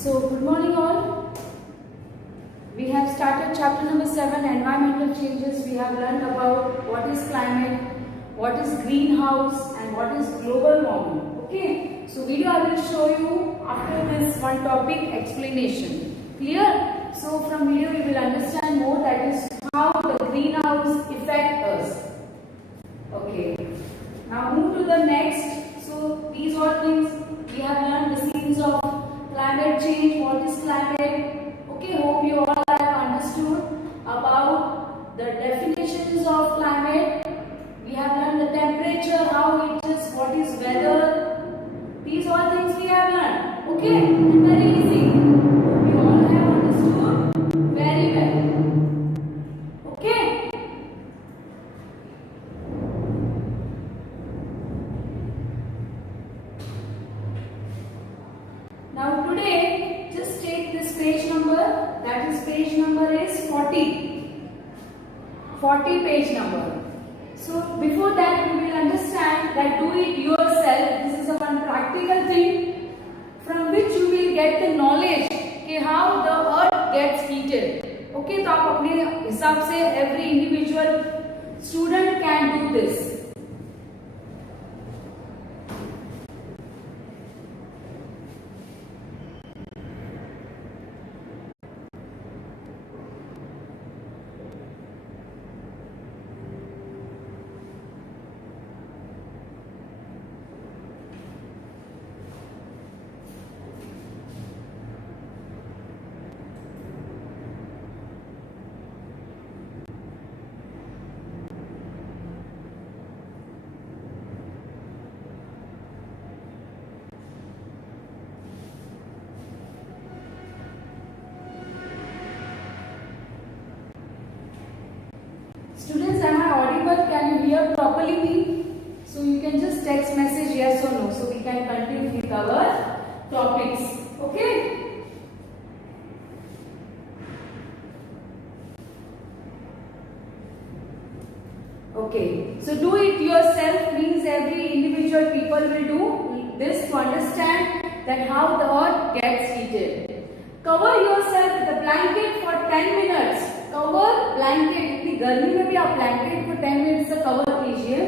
So, good morning all. We have started chapter number 7, environmental changes. We have learned about what is climate, what is greenhouse and what is global warming. Okay. So, video I will show you after this one topic explanation. Clear? So, from video we will understand more, that is how the greenhouse affect us. Okay. Now move to the next. So, these all things we have learned, the scenes of climate change, what is climate. Okay, hope you all have understood about the definitions of climate. We have learned the temperature, how it is, what is weather. These all things we have learned. Okay, and very easy. Hope you all have understood very well. Okay. Now today, just take this page number, that is page number is 40. 40 page number. So before that we will understand that do it yourself. This is a one practical thing from which you will get the knowledge कि how the earth gets heated. Okay, तो आप अपने हिसाब से every individual student can do this. Students, am I audible? Can you hear properly me? So you can just text message yes or no. So we can continue with our topics. Okay? Okay. So do it yourself means every individual people will do this to understand that how the earth gets heated. Cover yourself with a blanket for 10 minutes. Cover blanket, इतनी गर्मी में भी आप blanket को 10 minute से cover कीजिए.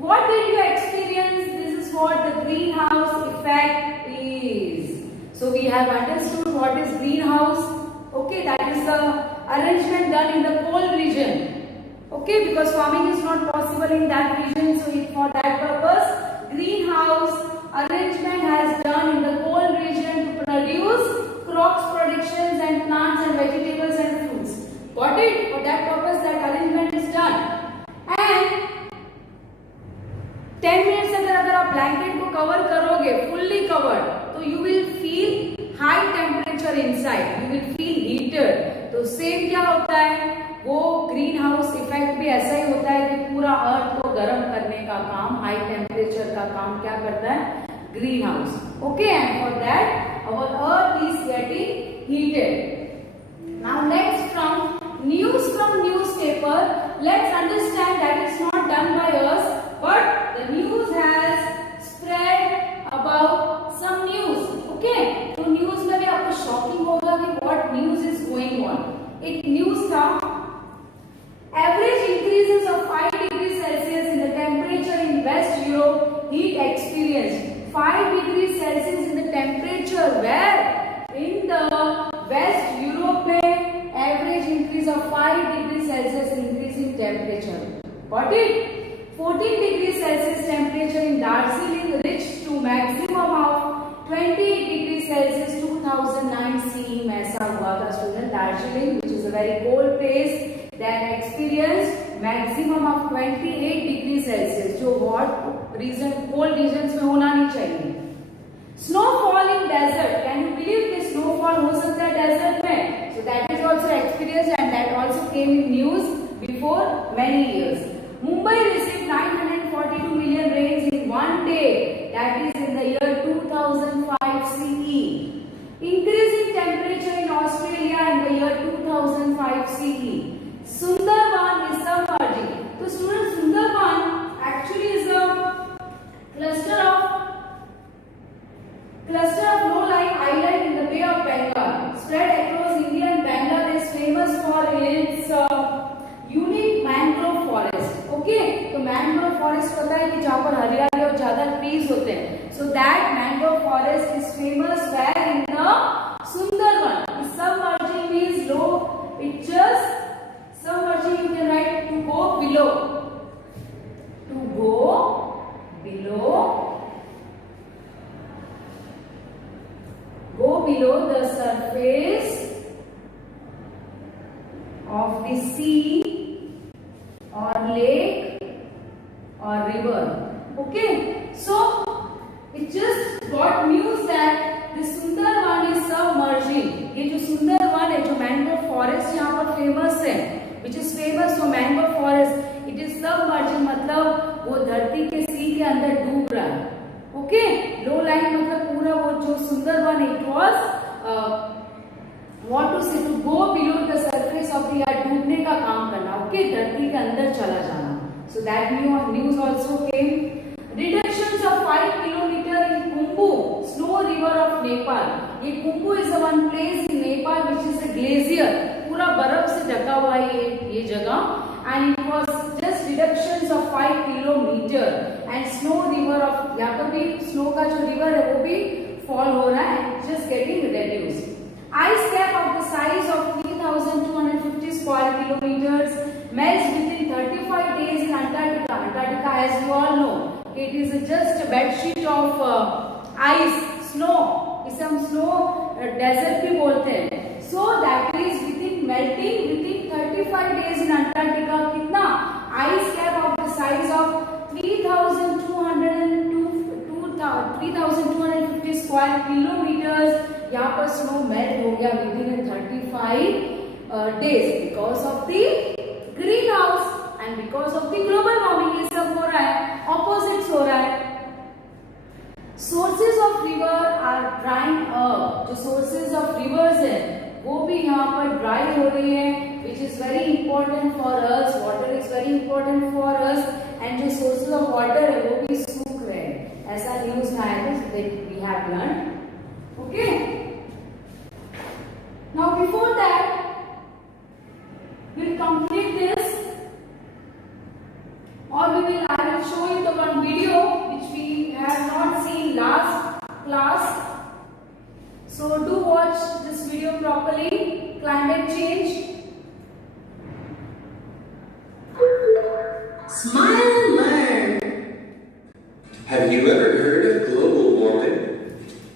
What did you experience? This is what the greenhouse effect is. So we have understood what is greenhouse. Okay, that is the arrangement done in the cold region. Okay, because farming is not possible in that region, so for that purpose, greenhouse arrangement has done in the cold region to produce crops, productions and plants and vegetables and fruits. Got it? For that purpose that arrangement is done. And 10 minutes अगर आप blanket को cover करोगे fully covered, तो you will feel high temperature inside. You will feel heated. तो same क्या होता है? वो ग्रीन हाउस इफेक्ट भी ऐसा ही होता है कि पूरा अर्थ को गर्म करने का काम, हाई टेम्परेचर का काम क्या करता है? Green house. Okay, and for that our earth is getting heated. Now next, from news from newspaper, let's understand that it's not done by us, but the news has spread about some news. Okay, तो news में भी आपको shocking होगा कि what news is going on. एक news था, average increases of 5 degrees Celsius in the temperature in West Europe heat experienced. 5 degrees Celsius in the temperature where in the West Europe में average increase of 5 degrees Celsius increase in temperature. Got it? 14 degrees Celsius temperature in Darjeeling reached to maximum of 28 degrees Celsius 2009 CE में ऐसा हुआ था student. Darjeeling, which is a very cold place, that experienced maximum of 28 degrees Celsius, जो hot region, cold regions में होना नहीं चाहिए. Snowfall in desert. Can you believe this? Snowfall हो सकता है desert में? So that is also experienced and that also came in news before many years. Mumbai received 942 million rains in one day. That is in the year 2005 CE. Increase in temperature in Australia in the year 2005 CE. Sundarban is submerging. So students, Sundarban actually is a cluster of low-lying island in the Bay of Bengal. पर हरियाली और ज्यादा trees होते हैं. So that mangrove forest is famous where in the Sundarban. Submerging means low. It just submerging. You can write to go below. To go below. Go below the surface of the sea or lake or river. Okay, so it just got news that the Sundarban is submerging. ये जो सुंदरवन है, जो mangrove forest यहाँ पर famous है, which is famous for mangrove forest, it is submerging मतलब वो धरती के सी के अंदर डूब रहा है. ओके, लो लाइन मतलब पूरा वो जो Sundarban it was want to say to go below the surface of the earth, डूबने का काम करना. ओके, धरती के अंदर चला जाना. So that news also came. Reductions of 5 kilometer in Kumbu, snow river of Nepal. ये Kumbu is the one place in Nepal which is a glacier. पूरा बर्फ से ढका हुआ है ये जगह. And it was just reductions of 5 kilometer. And snow river of, यहाँ पर भी snow का जो river है वो भी fall हो रहा है. Just getting reduced. Ice cap of the size of 3,250 square kilometers melts within 35 days in Antarctica. Antarctica, as you all know, it is just a bed sheet of ice, snow. इसे हम snow desert भी बोलते हैं. So that is within melting within 35 days in Antarctica. कितना? Ice cap of the size of 3,250 square kilometers. यहाँ पर snow melt हो गया within 35 days because of the greenhouse and because of the global warming. ये सब हो रहा है, ऑपोजिट्स हो रहा है. Sources of river are drying up. जो सोर्सेज ऑफ रिवर्स है वो भी यहाँ पर ड्राई हो रही है, which is very important for us. Water is very important for us. And जो सोर्सेज ऑफ वाटर है वो भी सूख रहे हैं. ऐसा न्यूज आया है that we have learn. Okay. Now before that, we'll complete this, or I will show you the one video which we have not seen last class. So do watch this video properly. Climate change. Smile and learn. Have you ever heard of global warming?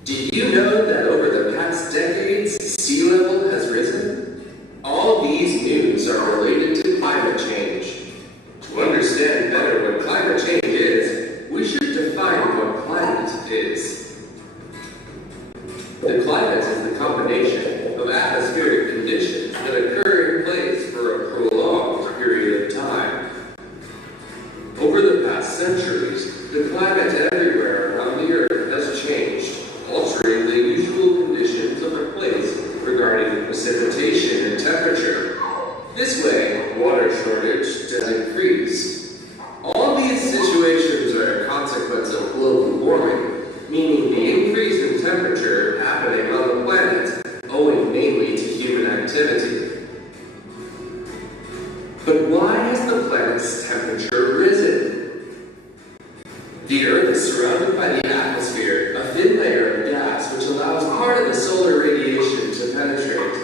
Did you know that over the past decades, sea level has risen? All these news are related to climate change. To understand better what climate change is, we should define what climate is. The climate is the combination of atmospheric conditions that occur in place for a prolonged period of time. Over the past centuries, the climate everywhere around the earth has changed, altering the usual conditions of a place regarding precipitation and temperature. This way, water shortage does increase. All these situations are a consequence of global warming, meaning the increase in temperature happening on the planet, owing mainly to human activity. But why has the planet's temperature risen? The Earth is surrounded by the atmosphere, a thin layer of gas which allows part of the solar radiation to penetrate.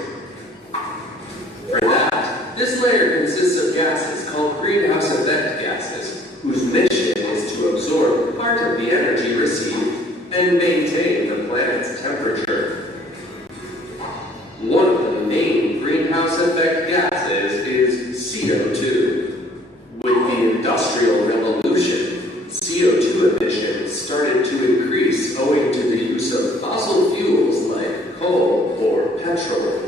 For that, this layer consists of gases called greenhouse effect gases, whose mission is to absorb part of the energy received and maintain the planet's temperature. One of the main greenhouse effect gases is CO2. With the Industrial Revolution, CO2 emissions started to increase owing to the use of fossil fuels like coal or petrol.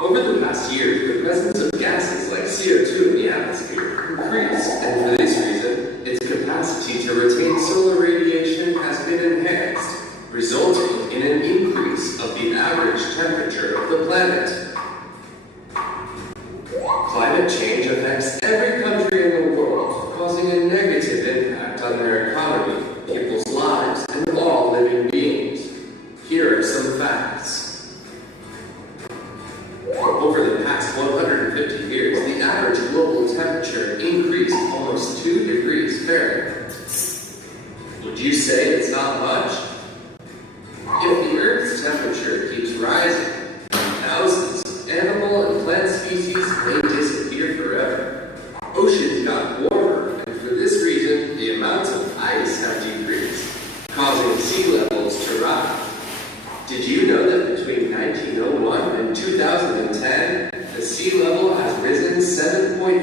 Over the past years, the presence of gases like CO2 in the atmosphere increased, and for this reason, its capacity to retain solar radiation has been enhanced, resulting in an increase of the average temperature of the planet. Climate change affects every country in the world, causing a negative impact on their economy, people's lives, and all living beings. Here are some facts. Over the past 150 years, the average global temperature increased almost 2 degrees Fahrenheit.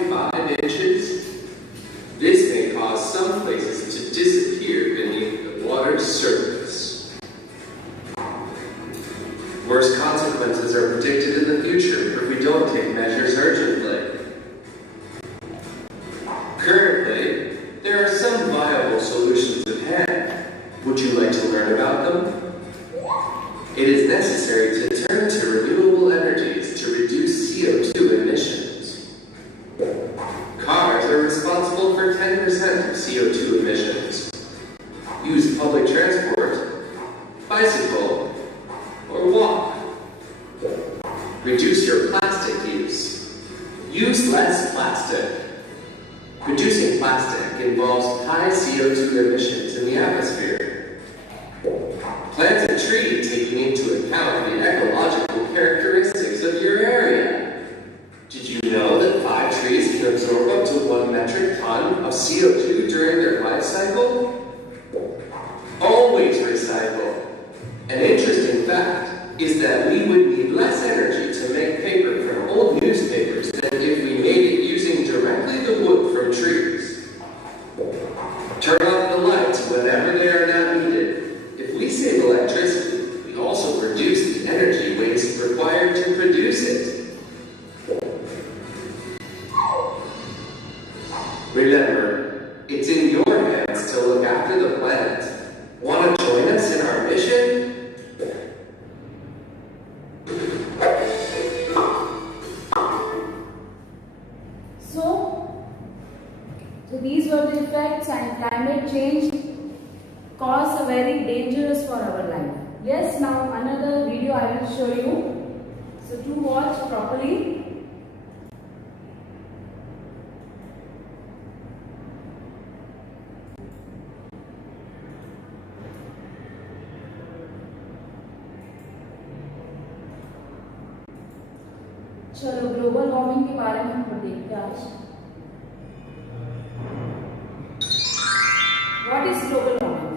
0.5 inches. This may cause some places to disappear beneath the water's surface. Worse consequences are predicted in the future if we don't take measures urgently. Currently, there are some viable solutions at hand. Would you like to learn about them? It is necessary to turn to renewable energies to reduce CO2 emissions. Cars are responsible for 10% of CO2 emissions. Use public transport, bicycle, or walk. Reduce your plastic use. Use less plastic. Reducing plastic involves high CO2 emissions in the atmosphere. Plant a tree taking into account the ecological characteristics of your area. Did you know that 5 trees can absorb up to 1 metric ton of CO2 during their life cycle? Always recycle. An interesting fact is that we would need less energy to make paper from old newspapers than if we made it using directly the wood from trees. Turn off the lights whenever they are not needed. If we save electricity, we also reduce the energy waste required to produce it. Remember, it's in your hands to look after the planet. Want to join us in our mission? So these were the effects, and climate change cause are very dangerous for our life. Yes, now another video I will show you. So to watch properly. चलो global warming के बारे में हम देखते हैं आज. What is global warming?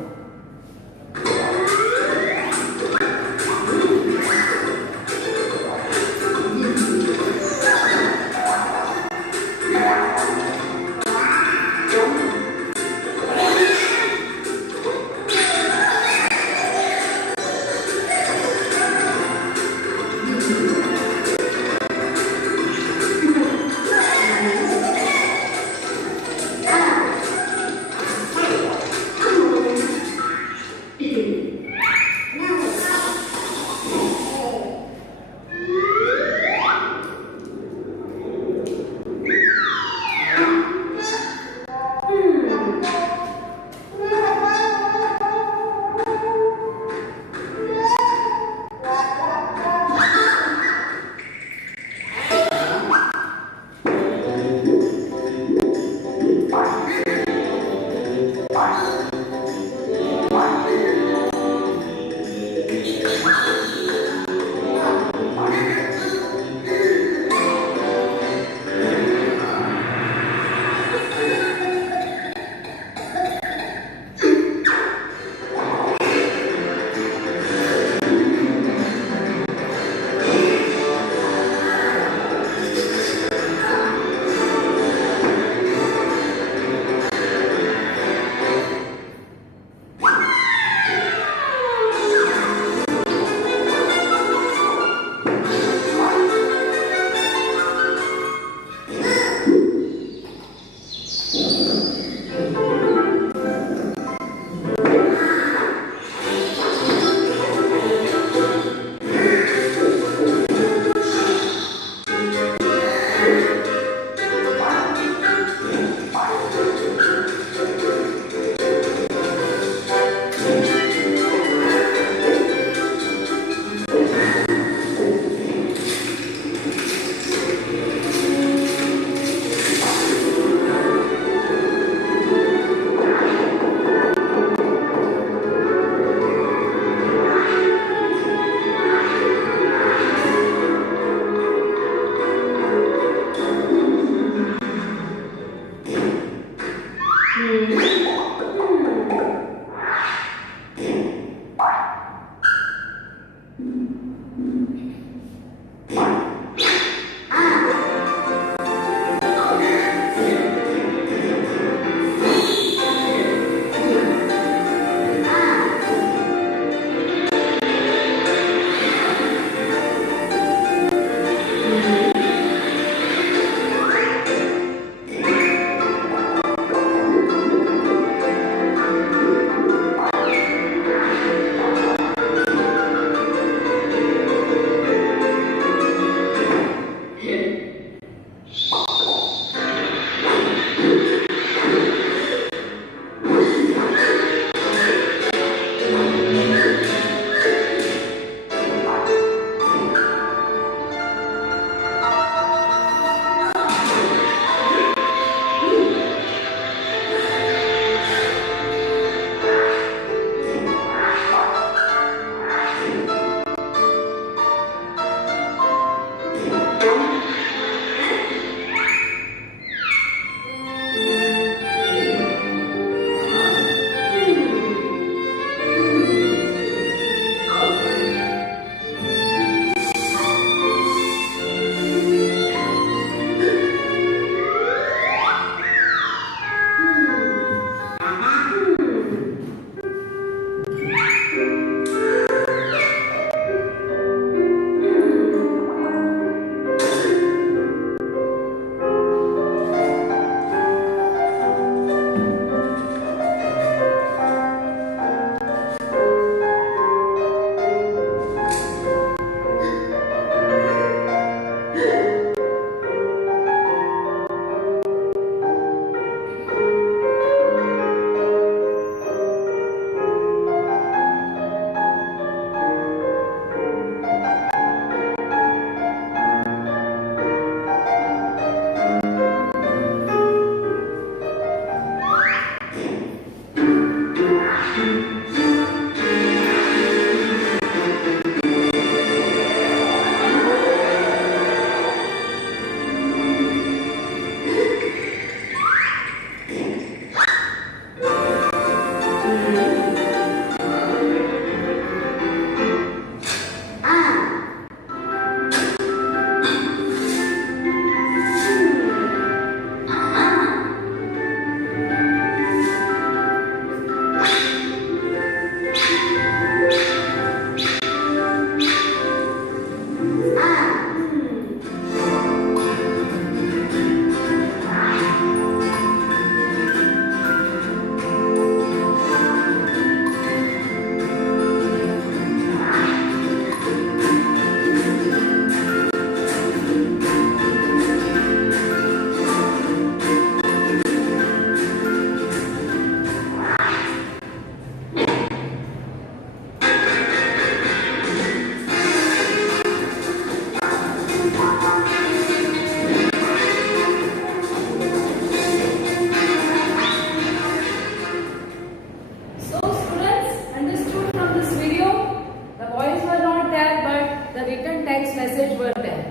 text message were there.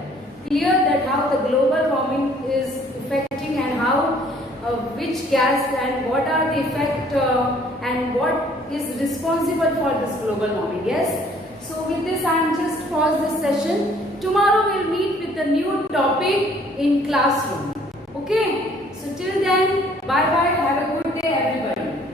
Clear that how the global warming is affecting and how which gas and what are the effect and what is responsible for this global warming. Yes. So with this I am just pause this session. Tomorrow we'll meet with a new topic in classroom. Okay. So till then, bye bye. Have a good day everybody.